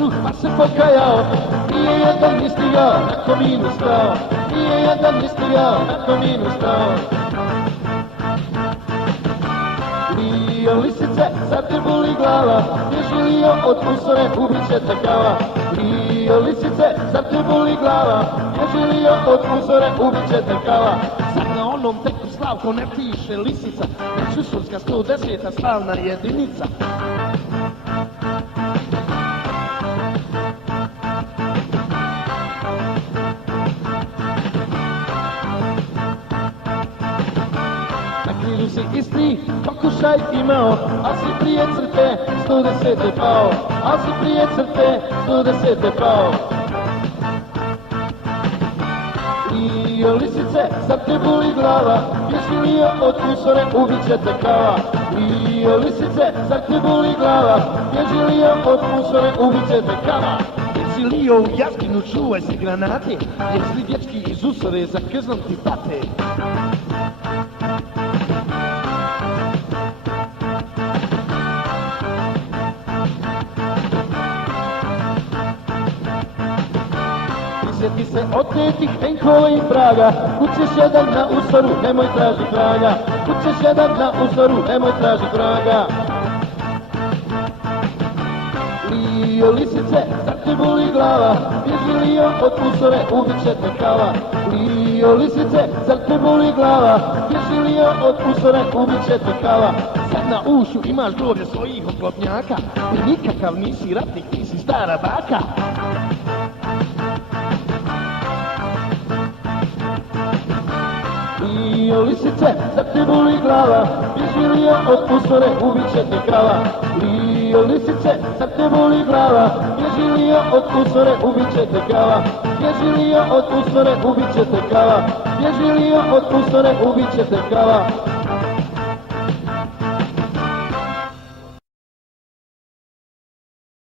usuru pa se pokajao. Nije jedan ni stigao, na kominu stao. Nije jedan ni stigao, na kominu stao. Lio lisice, sad te boli glava, bježi Lio od usore, ubit će te kava. Lio lisice, sad te boli glava, bježi Lio od usore, ubit će te kava. Sad na onom teku Slavko ne piše lisica, već usurska 110. slavna jedinica. Si isti pokušaj imao, al si prije crte 110. pao, al si prije crte 110. pao. Lio lisice, sad te boli glava, bježi Lio od usore, ubit će te kava. Lio lisice, sad te boli glava, bježi Lio od usore, ubit će te kava. Jesi Lio u jaskinu, čuvaj se granate, jesi dječki iz usore, za krznom ti pate. Sjeti se otetih tenkova i praga, kućeš jedan na usoru, nemoj traži vraga. Kućeš jedan na usoru, nemoj traži vraga. Lio lisice, sad te boli glava, bježi Lio od usore, ubit će te kava. Lio lisice, sad te boli glava, bježi Lio od usore, ubit će te kava. Sad na ušu imaš groblje svojih oklopnjaka, ti nikakav nisi ratnik, ti si stara baka. Lio lisice, sad te boli glava, bježi Lio od usore, ubit će te krava. Lio lisice, sad te boli glava, bježi Lio od usore, ubit će te krava. Bježi Lio od usore, ubit će te krava. Bježi Lio od usore, ubit će te krava.